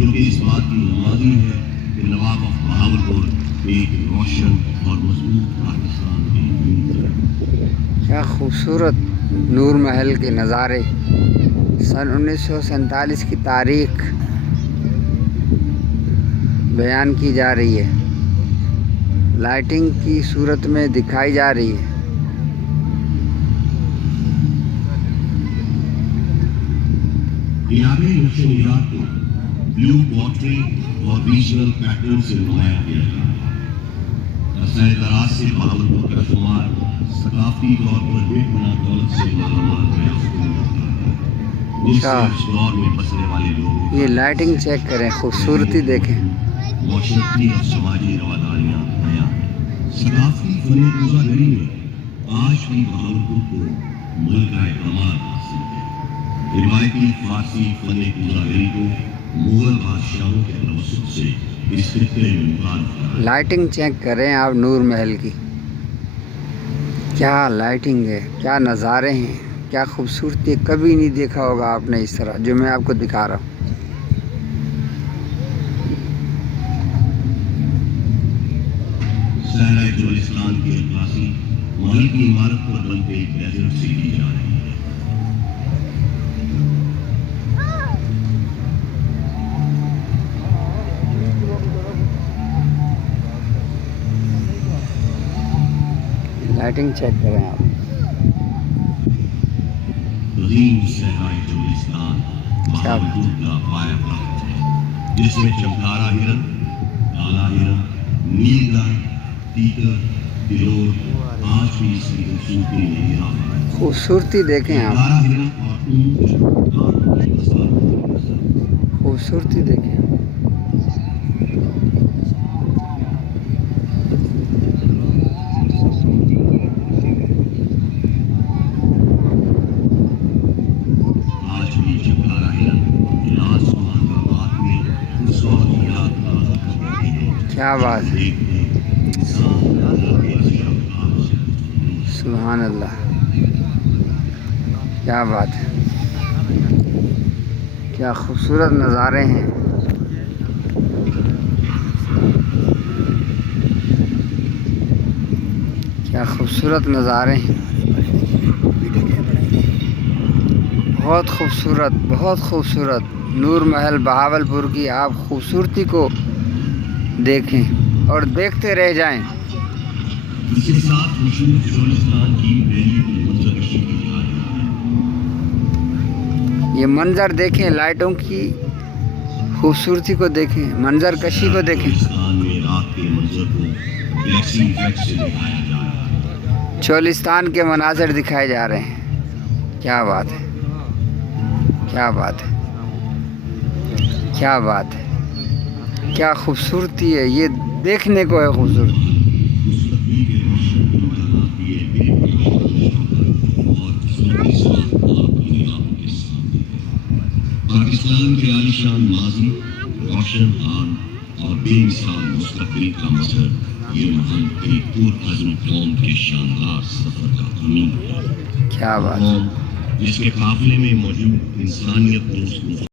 جو کہ اس بات کی نمازی ہے کہ نواب آف بہاولپور ایک روشن اور مضبوط پاکستان کی امید ہے۔ کیا خوبصورت نور محل کے نظارے، سن 1947 کی تاریخ بیان کی جا رہی ہے، لائٹنگ کی صورت میں دکھائی جا رہی ہے۔ یابے نقش و نگار کو بلو پوٹری اور ریجنل پیٹرن سے نمایاں کیا گیا ہے۔ عرصہ دراز سے بہاولپور کا شمار ثقافتی طور پر بے پناہ دولت سے مالامال ریاستوں میں ہوتا ہے، جس سے اس دور میں بسنے والے لوگوں یہ لائٹنگ چیک کریں، خوبصورتی دیکھیں۔ معاشرتی اور سماجی رواداریاں نیا ہیں۔ ثقافتی فن گزارگری میں آج بھی بہاولپور کو ملک کا اعتماد حاصل ہے۔ روایتی فارسی فن گزارگری کو مغل بادشاہوں کے توسط سے اس خطے میں متعارف کرایا۔ لائٹنگ چیک کریں آپ نور محل کی، کیا لائٹنگ ہے، کیا نظارے ہیں، کیا خوبصورتی ہے۔ کبھی نہیں دیکھا ہوگا آپ نے اس طرح جو میں آپ کو دکھا رہا ہوں۔ صحرائے چولستان کی عکاسی محل کی عمارت پر بنتے ایک ڈیزرٹ سے کی جا رہی ہے۔ لائٹنگ چیک کریں آپ۔ عظیم صحرائے چولستان بہاولپور کا پایہ درخت ہے، جس میں چمکارا ہرن، کالا ہرن، نیل گائے، تیتر، تلور آج بھی اس کی خوبصورتی میں اضافہ ہے۔ خوبصورتی دیکھیں آپ، کالا ہرن اور اونٹ کانوں کی مسافت۔ خوبصورتی دیکھیں۔ آج بھی چمکارا ہرن آسمان کا بات میں اس دور کی یاد تازہ کر دیتی ہے۔ کیا بات ہے، دیکھتے انسان شفاف سے سبحان اللہ، کیا بات ہے، کیا خوبصورت نظارے ہیں۔ کیا خوبصورت نظارے ہیں، بہت خوبصورت، بہت خوبصورت نور محل بہاولپور کی آپ خوبصورتی کو دیکھیں اور دیکھتے رہ جائیں۔ اس کے ساتھ مشہور چولستان کی ریلی کی منظر کشی کی جا رہی ہے۔ یہ منظر دیکھیں، لائٹوں کی خوبصورتی کو دیکھیں، منظر کشی کو دیکھیں۔ چولستان میں رات کے منظر کو گلیکسی ایفیکٹ سے دکھایا جا رہا ہے۔ چولستان کے مناظر دکھائے جا رہے ہیں۔ کیا بات ہے، کیا بات ہے، کیا بات ہے، کیا خوبصورتی ہے، یہ دیکھنے کو ہے خوبصورتی۔ پاکستان کے عالیشان ماضی، روشن حال اور بے مثال مستقبل کا مظہر، یہ محل ایک پرعزم قوم کے شاندار سفر کا امین ہے۔ کیا بات ہے، قوم جس کے قافلے میں موجود انسانیت دوست